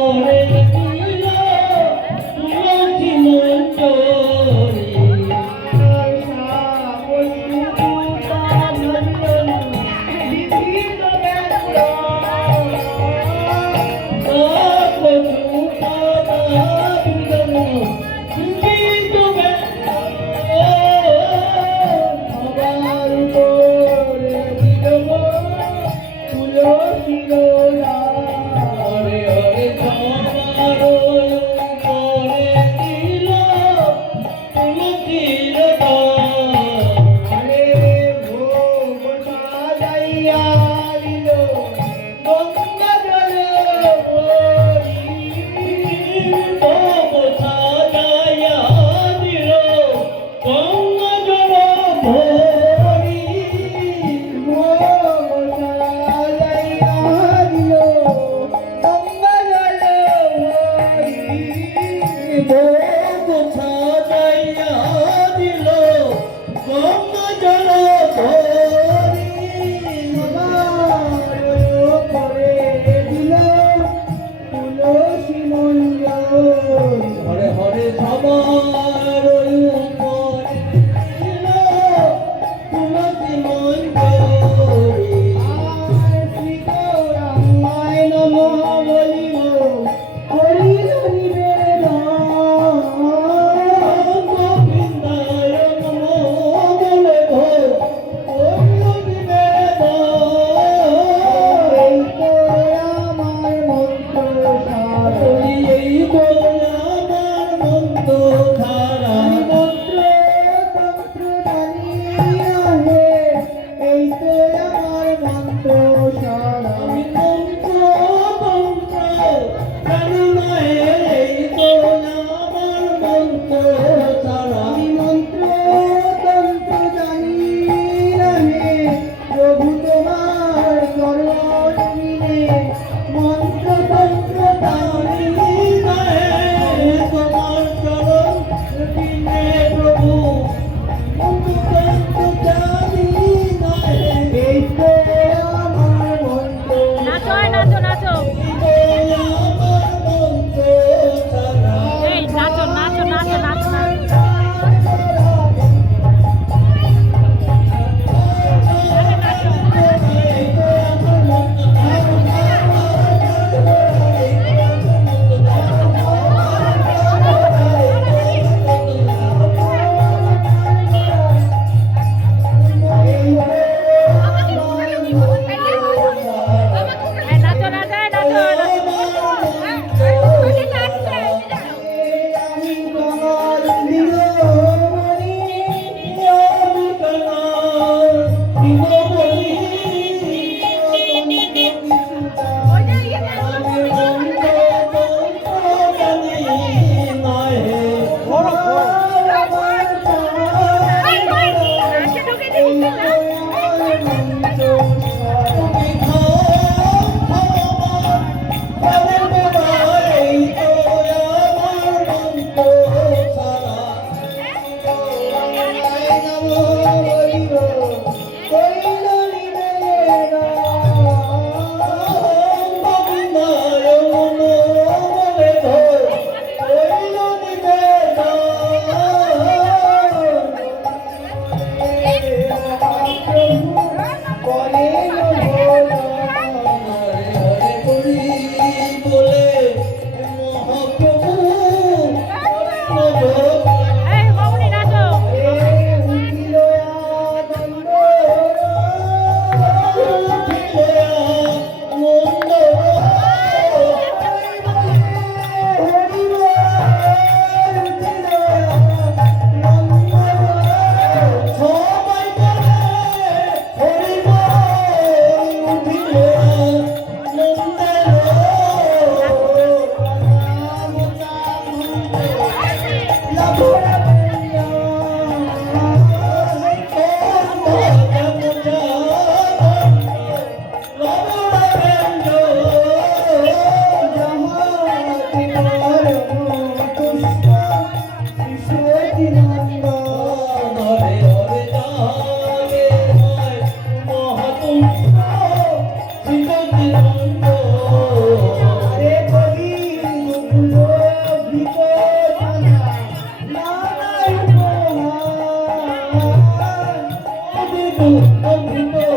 home. Cristo, ó Cristo.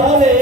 Valeu!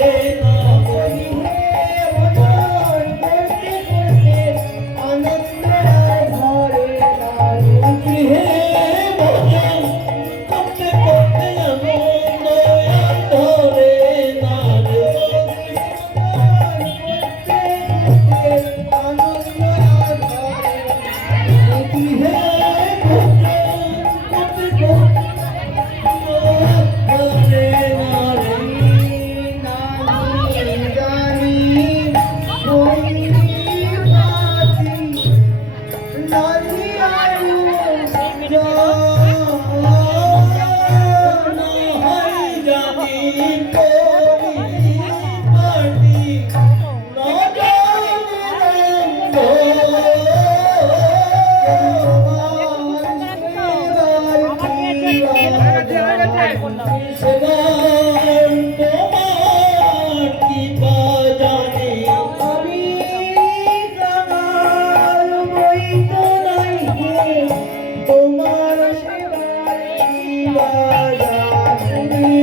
शिवाय